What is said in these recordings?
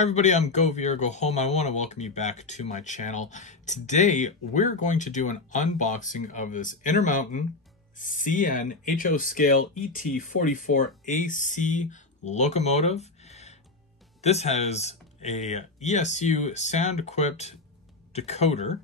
Hi everybody, I'm Go Via Go Home. I want to welcome you back to my channel. Today we're going to do an unboxing of this Intermountain CN HO scale ET44ac locomotive. This has a ESU sound equipped decoder,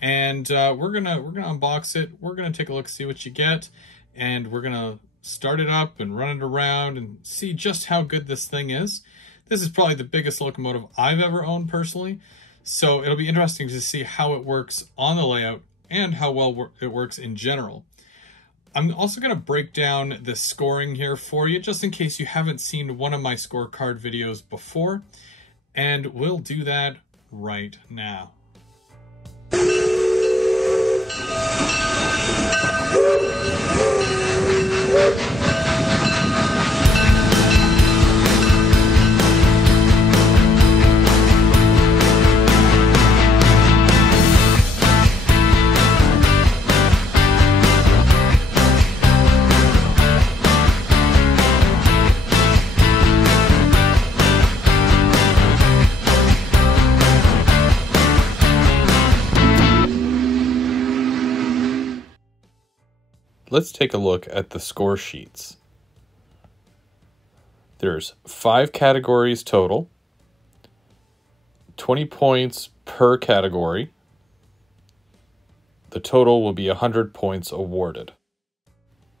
and we're gonna unbox it. We're gonna take a look, see what you get, and we're gonna start it up and run it around and see just how good this thing is. This is probably the biggest locomotive I've ever owned personally, so it'll be interesting to see how it works on the layout and how well it works in general. I'm also going to break down the scoring here for you, just in case you haven't seen one of my scorecard videos before, and we'll do that right now. Let's take a look at the score sheets. There's 5 categories total, 20 points per category. The total will be 100 points awarded.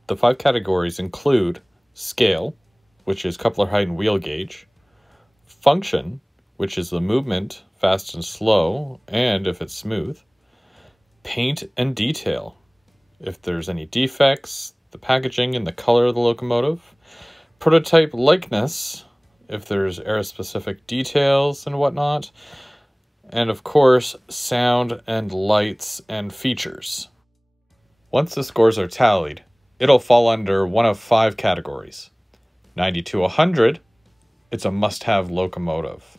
The 5 categories include scale, which is coupler height and wheel gauge, function, which is the movement, fast and slow, and if it's smooth, paint and detail, if there's any defects, the packaging and the color of the locomotive, prototype likeness, if there's era-specific details and whatnot, and of course, sound and lights and features. Once the scores are tallied, it'll fall under one of 5 categories. 90 to 100, it's a must-have locomotive.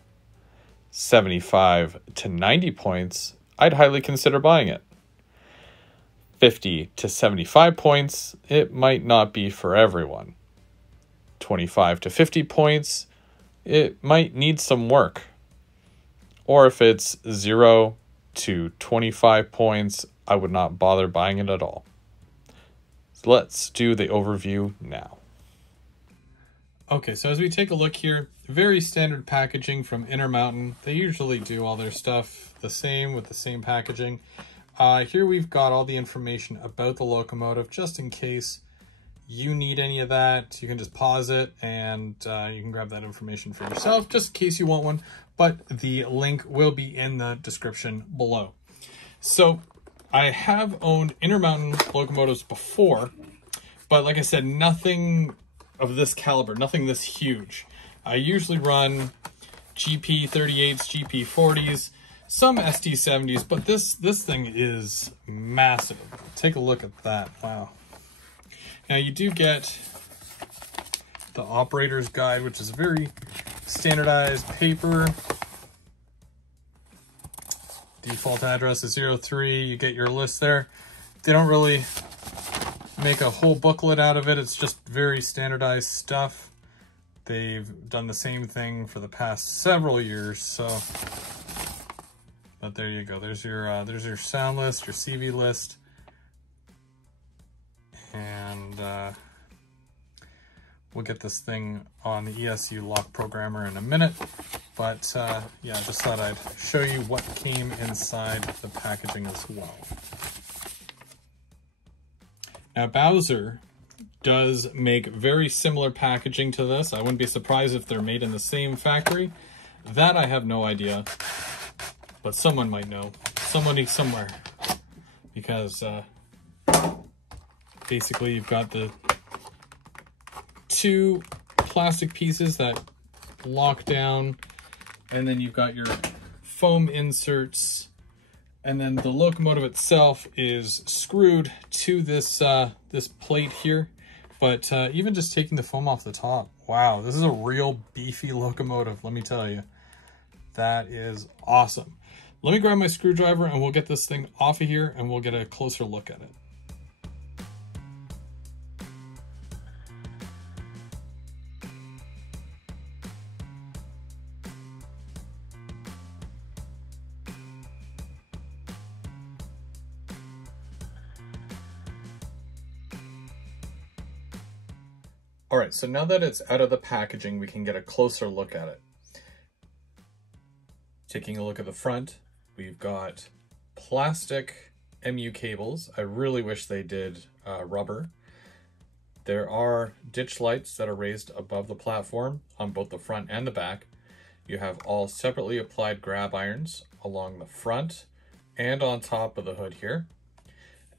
75 to 90 points, I'd highly consider buying it. 50 to 75 points, it might not be for everyone. 25 to 50 points, it might need some work. Or if it's 0 to 25 points, I would not bother buying it at all. So let's do the overview now. Okay, so as we take a look here, very standard packaging from Intermountain. They usually do all their stuff the same with the same packaging. Here we've got all the information about the locomotive, just in case you need any of that. You can just pause it and you can grab that information for yourself, just in case you want one, but the link will be in the description below. So I have owned Intermountain locomotives before, but like I said, nothing of this caliber, nothing this huge. I usually run GP38s, GP40s, some ST70s, but this thing is massive. Take a look at that. Wow. Now you do get the operator's guide, which is very standardized paper. Default address is 03. You get your list there. They don't really make a whole booklet out of it. It's just very standardized stuff. They've done the same thing for the past several years, so. But there you go. There's your sound list, your CV list, and we'll get this thing on the ESU lock programmer in a minute. But yeah, just thought I'd show you what came inside the packaging as well. Now Bowser does make very similar packaging to this. I wouldn't be surprised if they're made in the same factory. That I have no idea. But someone might know, somebody somewhere, because basically you've got the 2 plastic pieces that lock down, and then you've got your foam inserts, and then the locomotive itself is screwed to this this plate here. But even just taking the foam off the top, wow, this is a real beefy locomotive, let me tell you. That is awesome. Let me grab my screwdriver and we'll get this thing off of here and we'll get a closer look at it. All right, so now that it's out of the packaging, we can get a closer look at it. Taking a look at the front, we've got plastic MU cables. I really wish they did rubber. There are ditch lights that are raised above the platform on both the front and the back. You have all separately applied grab irons along the front and on top of the hood here.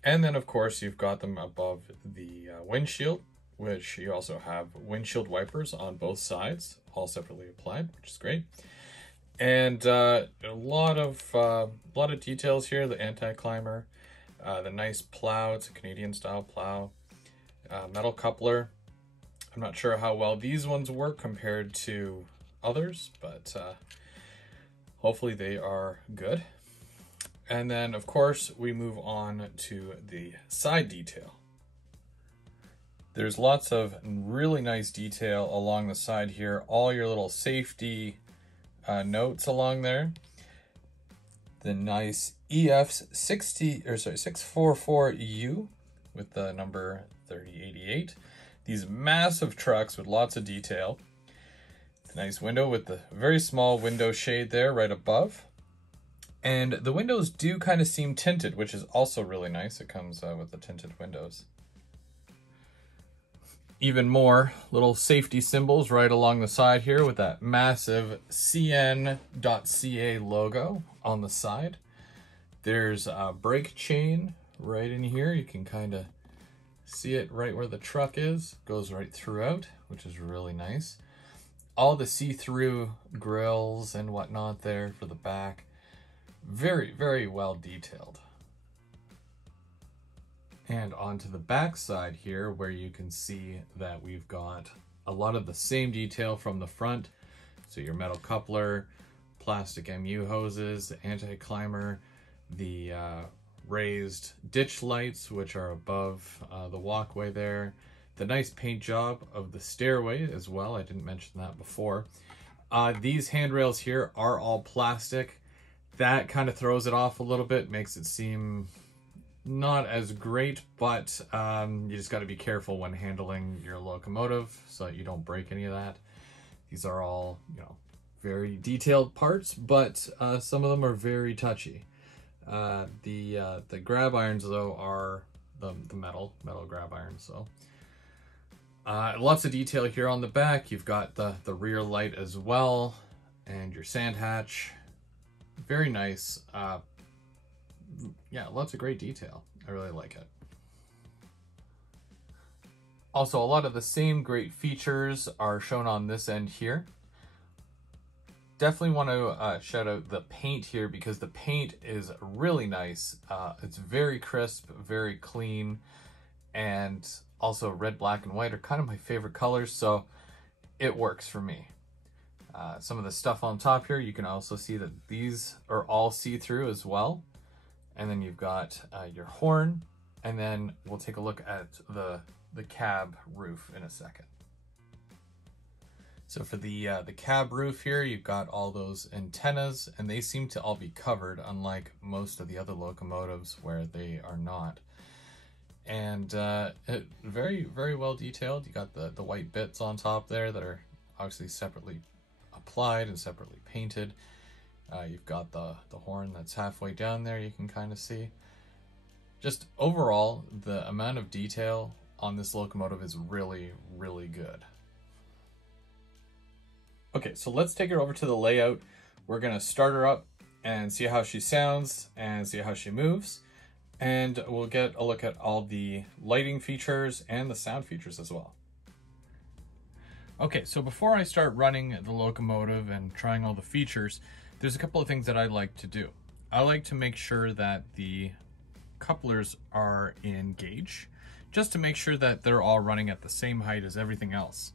And then of course you've got them above the windshield, which you also have windshield wipers on both sides, all separately applied, which is great. And a lot of details here. The anti-climber, the nice plow. It's a Canadian style plow. Metal coupler. I'm not sure how well these ones work compared to others, but hopefully they are good. And then of course we move on to the side detail. There's lots of really nice detail along the side here. All your little safety notes along there. The nice EF644U with the number 3088. These massive trucks with lots of detail. Nice window with the very small window shade there right above. And the windows do kind of seem tinted, which is also really nice. It comes with the tinted windows. Even more little safety symbols right along the side here with that massive CN.ca logo on the side. There's a brake chain right in here. You can kind of see it right where the truck is. Goes right throughout, which is really nice. All the see-through grills and whatnot there for the back. Very, very well detailed. And onto the back side here, where you can see that we've got a lot of the same detail from the front. So your metal coupler, plastic MU hoses, the anti-climber, the raised ditch lights, which are above the walkway there. The nice paint job of the stairway as well. I didn't mention that before. These handrails here are all plastic. That kind of throws it off a little bit, makes it seem not as great, but you just got to be careful when handling your locomotive so that you don't break any of that. These are all, you know, very detailed parts, but some of them are very touchy. The grab irons though are the metal grab irons. So lots of detail here on the back. You've got the rear light as well, and your sand hatch. Very nice. Yeah, lots of great detail. I really like it. Also, a lot of the same great features are shown on this end here. Definitely want to shout out the paint here because the paint is really nice. It's very crisp, very clean, and also red, black, and white are kind of my favorite colors, so it works for me. Some of the stuff on top here, you can also see that these are all see-through as well. And then you've got your horn, and then we'll take a look at the cab roof in a second. So for the cab roof here, you've got all those antennas, and they seem to all be covered, unlike most of the other locomotives where they are not. And very, very well detailed. You got the white bits on top there that are obviously separately applied and separately painted. You've got the horn that's halfway down there, you can kind of see. Just overall, the amount of detail on this locomotive is really, really good. Okay, so let's take her over to the layout. We're gonna start her up and see how she sounds and see how she moves. And we'll get a look at all the lighting features and the sound features as well. Okay, so before I start running the locomotive and trying all the features, there's a couple of things that I like to do. I like to make sure that the couplers are in gauge, just to make sure that they're all running at the same height as everything else.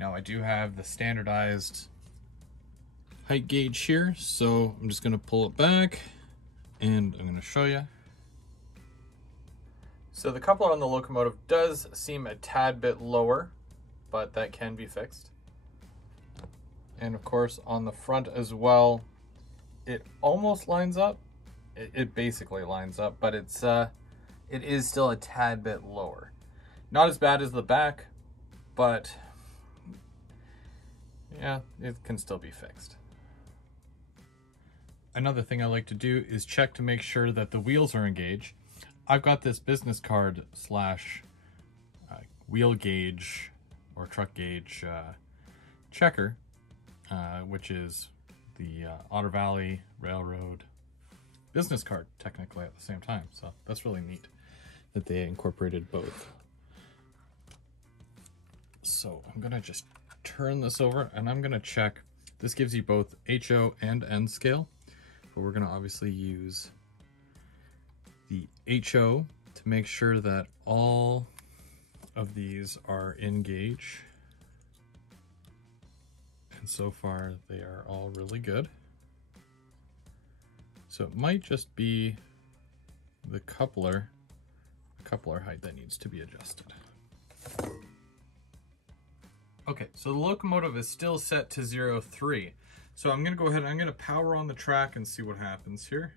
Now I do have the standardized height gauge here, so I'm just gonna pull it back and I'm gonna show you. So the coupler on the locomotive does seem a tad bit lower, but that can be fixed. And of course on the front as well, it almost lines up. It basically lines up, but it is still a tad bit lower. Not as bad as the back, but yeah, it can still be fixed. Another thing I like to do is check to make sure that the wheels are engaged. I've got this business card slash wheel gauge or truck gauge checker, which is the Otter Valley Railroad business card technically at the same time. So that's really neat that they incorporated both. So I'm gonna just turn this over and I'm gonna check. This gives you both HO and N scale, but we're gonna obviously use the HO to make sure that all of these are in gauge. And so far they are all really good. So it might just be the coupler height that needs to be adjusted. Okay, so the locomotive is still set to 0.3. So I'm gonna go ahead and I'm gonna power on the track and see what happens here.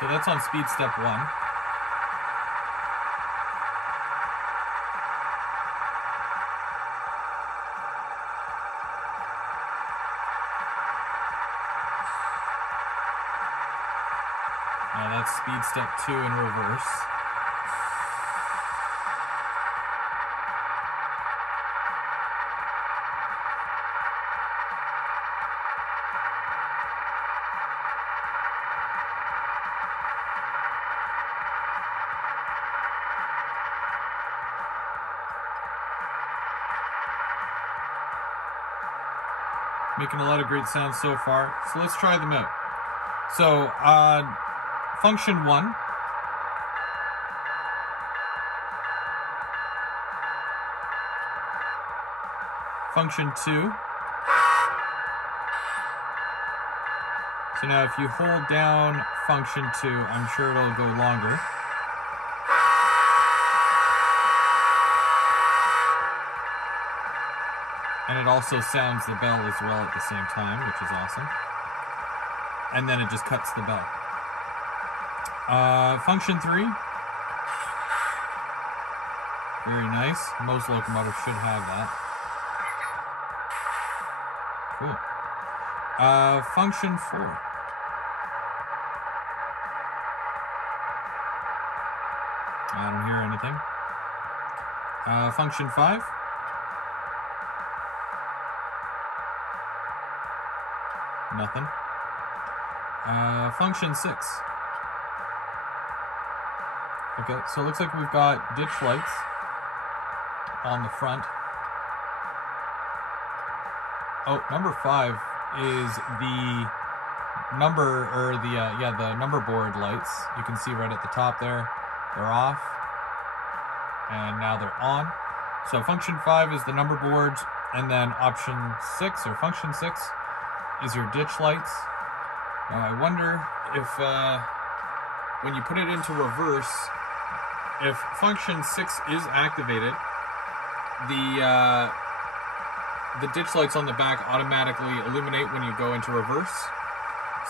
So that's on speed step 1. Now that's speed step 2 in reverse. Making a lot of great sounds so far. So let's try them out. So function 1. Function 2. So now if you hold down function 2, I'm sure it'll go longer. And it also sounds the bell as well at the same time, which is awesome. And then it just cuts the bell. Function 3. Very nice. Most locomotives should have that. Cool. Function 4. I don't hear anything. Function 5. Nothing. Function 6. Okay, so it looks like we've got ditch lights on the front. Oh, number 5 is the number, or the number board lights. You can see right at the top there, they're off, and now they're on. So function 5 is the number boards, and then option 6, or function 6, is your ditch lights. Now I wonder if, when you put it into reverse, if function 6 is activated, the ditch lights on the back automatically illuminate when you go into reverse.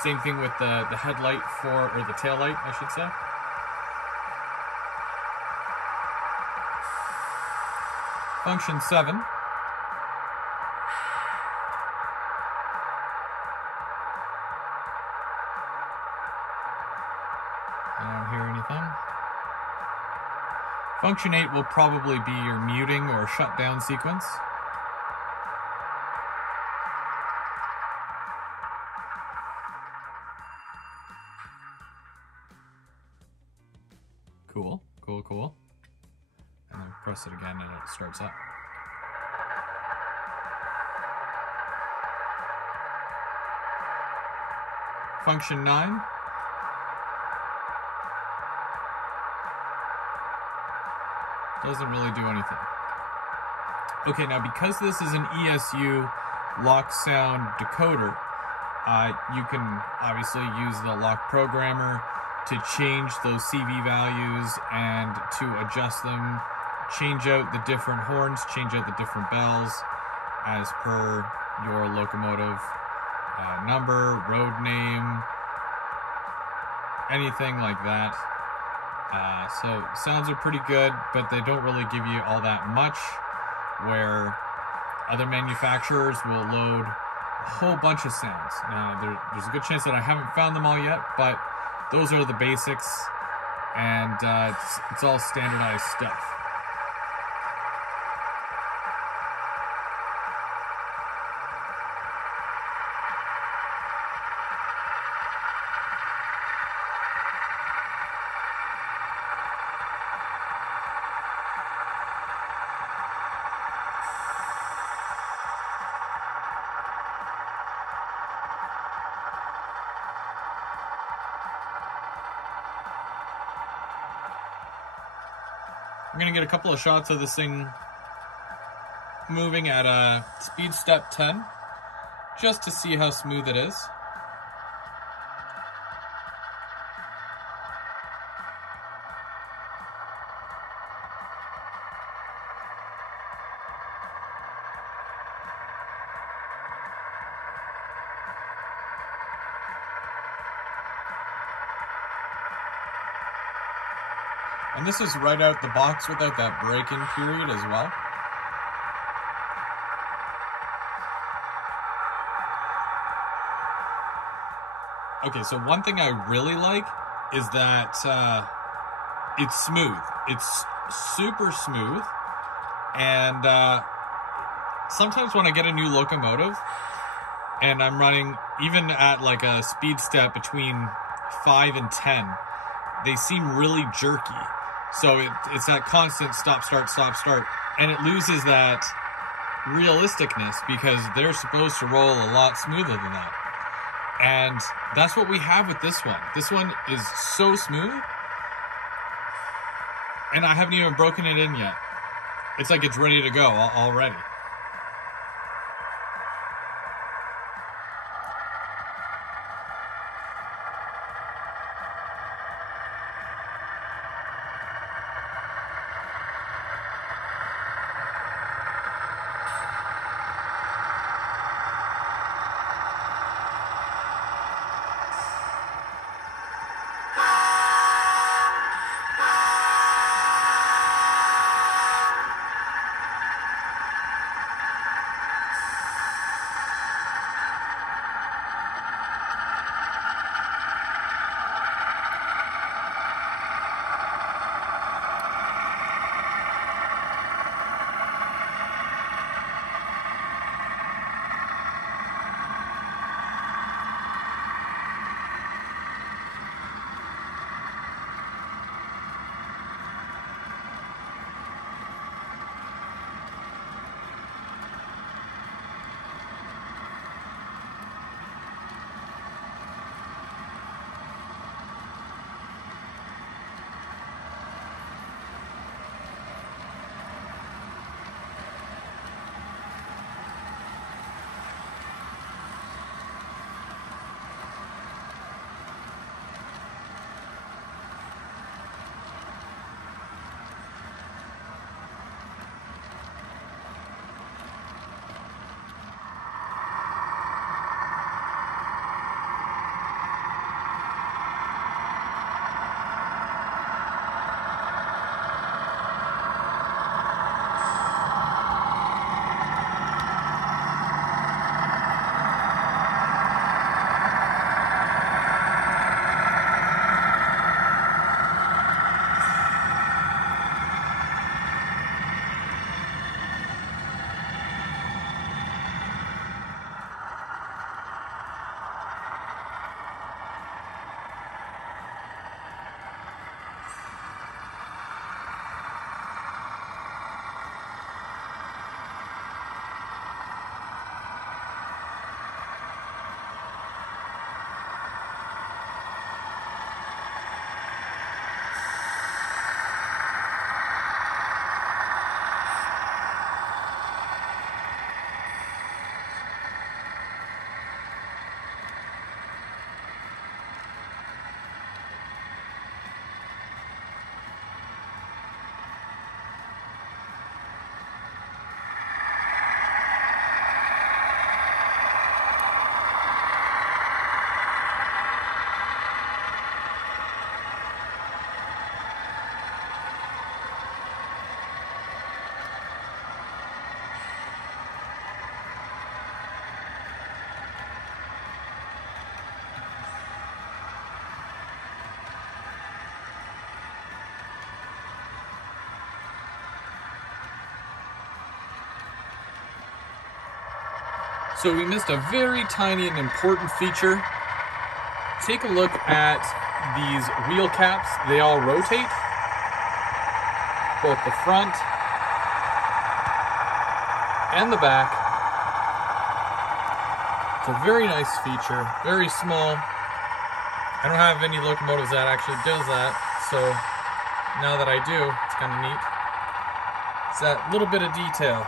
Same thing with the headlight or the tail light, I should say. Function 7. I don't hear anything. Function 8 will probably be your muting or shutdown sequence. Cool, cool, cool. And then press it again and it starts up. Function 9. Doesn't really do anything. Okay, now because this is an ESU lock sound decoder, you can obviously use the lock programmer to change those CV values and to adjust them, change out the different horns, change out the different bells as per your locomotive number, road name, anything like that. So sounds are pretty good, but they don't really give you all that much, where other manufacturers will load a whole bunch of sounds. Now, there's a good chance that I haven't found them all yet, but those are the basics, and it's all standardized stuff. I'm going to get a couple of shots of this thing moving at a speed step 10, just to see how smooth it is. And this is right out the box without that break-in period as well. Okay, so one thing I really like is that it's smooth. It's super smooth. And sometimes when I get a new locomotive and I'm running even at like a speed step between 5 and 10, they seem really jerky. So it's that constant stop, start, and it loses that realisticness because they're supposed to roll a lot smoother than that. And that's what we have with this one. This one is so smooth, and I haven't even broken it in yet. It's like it's ready to go already. So we missed a very tiny and important feature. Take a look at these wheel caps. They all rotate, both the front and the back. It's a very nice feature, very small. I don't have any locomotives that actually does that, so now that I do, it's kind of neat. It's that little bit of detail.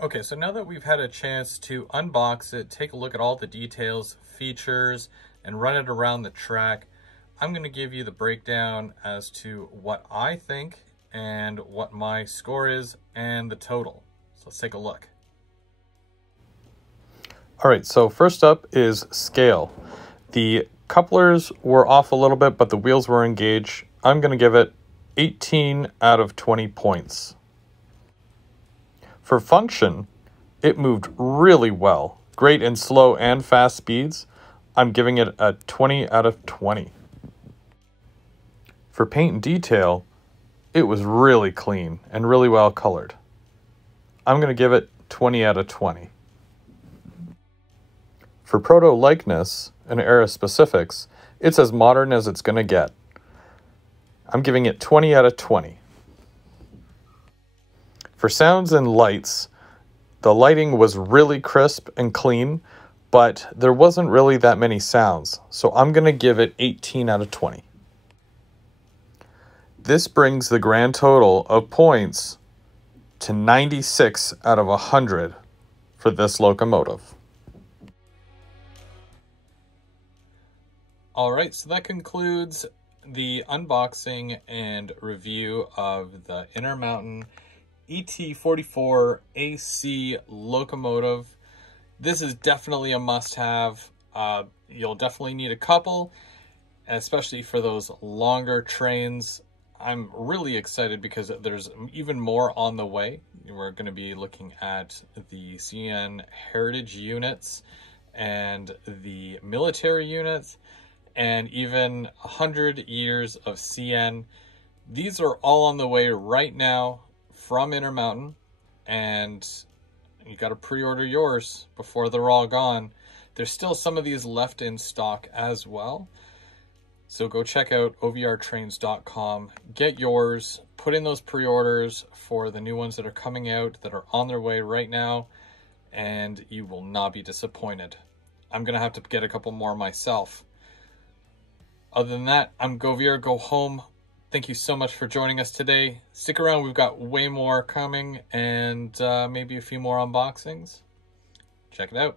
Okay, so now that we've had a chance to unbox it, take a look at all the details, features, and run it around the track, I'm going to give you the breakdown as to what I think and what my score is and the total. So let's take a look. All right, so first up is scale. The couplers were off a little bit, but the wheels were engaged. I'm going to give it 18 out of 20 points. For function, it moved really well. Great in slow and fast speeds. I'm giving it a 20 out of 20. For paint and detail, it was really clean and really well colored. I'm going to give it 20 out of 20. For proto-likeness and era specifics, it's as modern as it's going to get. I'm giving it 20 out of 20. For sounds and lights, the lighting was really crisp and clean, but there wasn't really that many sounds, so I'm going to give it 18 out of 20. This brings the grand total of points to 96 out of 100 for this locomotive. All right, so that concludes the unboxing and review of the Intermountain ET44ac locomotive. This is definitely a must-have. You'll definitely need a couple, especially for those longer trains. I'm really excited because there's even more on the way. We're going to be looking at the CN heritage units and the military units, and even 100 years of CN. These are all on the way right now from Intermountain, and you got to pre-order yours before they're all gone. There's still some of these left in stock as well. So go check out ovrtrains.com, get yours, put in those pre-orders for the new ones that are coming out, that are on their way right now, and you will not be disappointed. I'm going to have to get a couple more myself. Other than that, I'm Govier, go home. Thank you so much for joining us today. Stick around, we've got way more coming, and maybe a few more unboxings. Check it out.